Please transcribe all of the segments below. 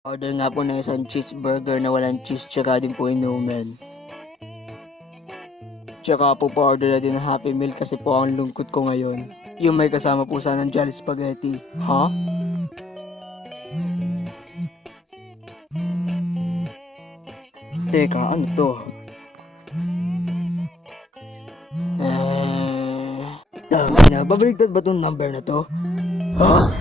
Order nga po ng isang cheeseburger na walang cheese tsaka din po inumin. Tsaka po pa-order na din ng Happy Meal kasi po ang lungkot ko ngayon. Yung may kasama po sana ng Jolly Spaghetti. Ha? Teka, ano to? Tama na, babaliktad ba tong number na to? Ha?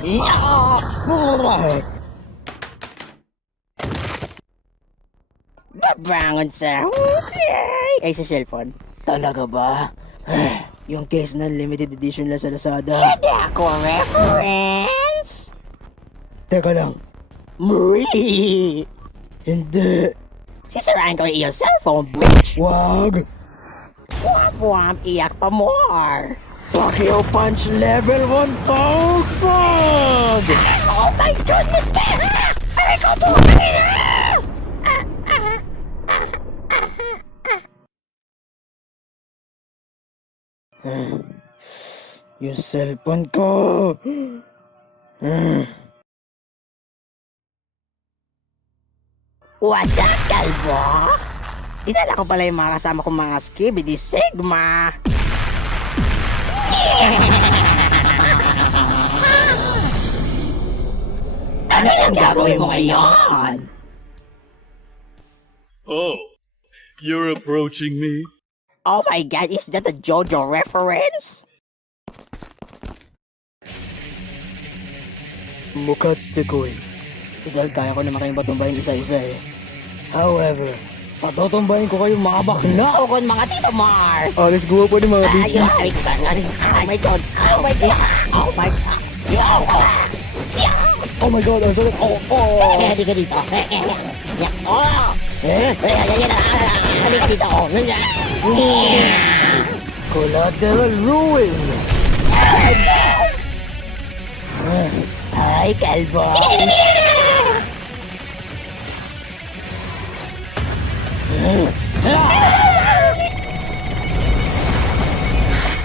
Babangon sa ay sa cellphone. Talaga ba? Yung case ng limited edition lang sa Lazada. Hindi ako reference. Teka lang. Marie! Hindi. Sisirain ko yung cellphone, bitch. Wag! Wap, iyak pa more. Pacquiao Punch Level 1000! Oh my goodness, pera! Aray ko po, Yung cellphone ko! What's up, kalbo? Dinala ko pala yung mga kasama kong mga Skibidi Sigma. Ano yung gagawin mo ngayon? Oh, you're approaching me? Oh my god, is that a JoJo reference? Mukatsekoy. Dahil kaya ko naman kayong patumbayin isa-isa eh. However, patutumbayin ko kayong mga bakla! Sukon mga Tito Mars! Alis guwa po ni mga Ayun, bitches. ay ko ba? Oh my god! Oh my god! Oh my god! Oh my god, ang sakit! Oh! Halika dito! Oh! Halika dito! Collateral ruin! Ay, kalbo!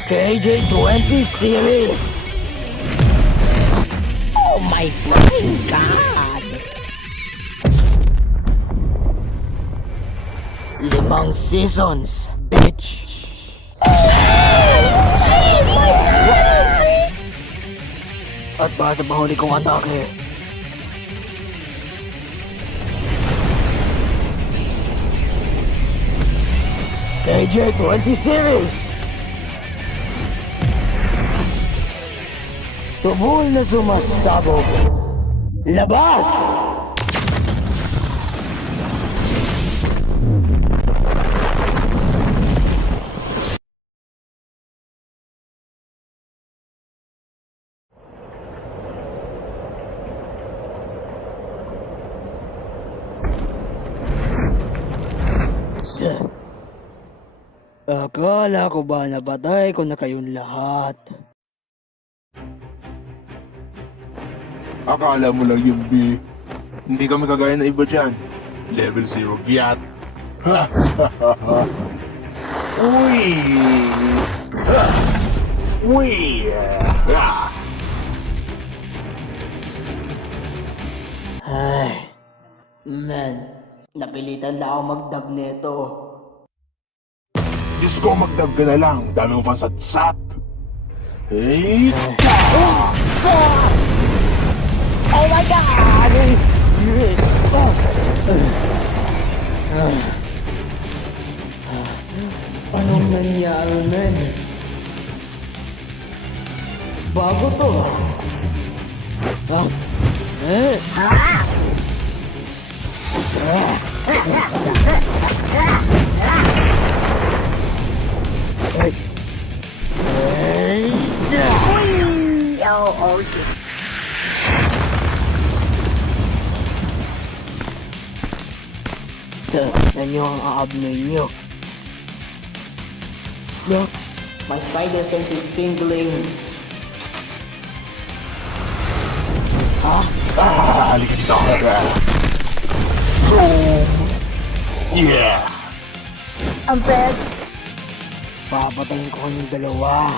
KJ20 series! Oh my fucking god! 5 seasons, bitch! At para sa pahuli kong atake, KJ20 series! Tubol na sumasabog! Labas! Akala ko ba napatay ko na kayong lahat? Akala mo lang yung B. Hindi kami kagaya na iba dyan. Level 0 giat. Uy! Uy! Ay, man, napilitan na ako magdab nito. Diyos ko, magdab ka na lang. Dami mo pang satsat. Hey! Oh my god! Anong nangyari, men? Bago to. Oh shit. Yan yung aabnoy nyo. Look, my spider sense is tingling. Halika dito. Boom! Yeah! Ang best! Papatayin ko kayong dalawa.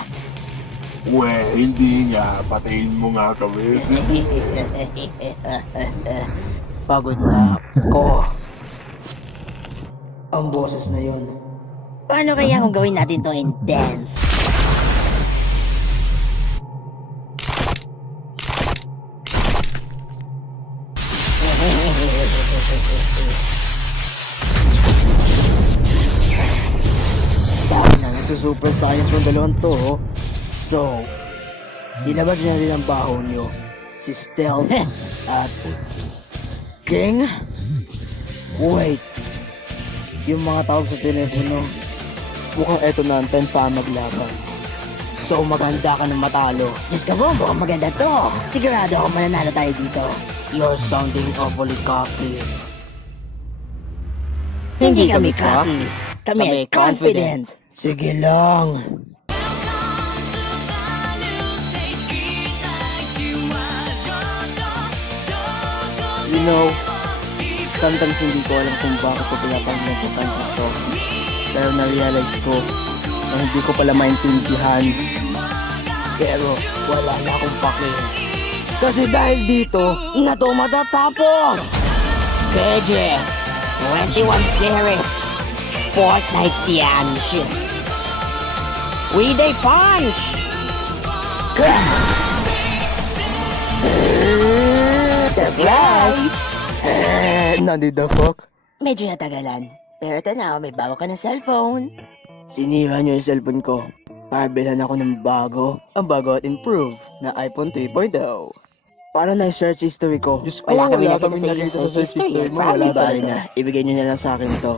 Hindi nga. Patayin mo nga kami. Pagod na ako. Ang boses na yon. Paano kaya kung gawin natin to intense? Dahil na nagsusuper science ng dalawang to. Oh. So, ilabas niyo natin ang baho niyo. Si Stealth at King? Wait. Yung mga tawag sa telepono, mukhang eto na ang time pa maglaban. So maganda ka ng matalo. Diyos ka po, mukhang maganda to. Sigurado ako mananalo tayo dito. You're sounding awfully cocky. Hindi kami cocky. Kami ay confident. Sige lang. You know, sometimes hindi ko alam kung bakit ko pinapagyan sa kanta to. Pero na-realize ko na hindi ko pala maintindihan. Pero wala na akong pake. Kasi dahil dito, na to matatapos! KJ, 21 series. Fortnite Championship. We Day Punch! Surprise! Nandito the fuck? Medyo natagalan. Pero ito na, may bago ka na cellphone. Sinira niyo yung cellphone ko. Para bilhan ako ng bago. Ang bago at improve na iPhone 3.0. Paano na yung search history ko? Diyos ko, Wala kami wala nakita sa nakita sa search search history history. mo. Wala Promise. na. Ibigay niyo na lang sa akin to.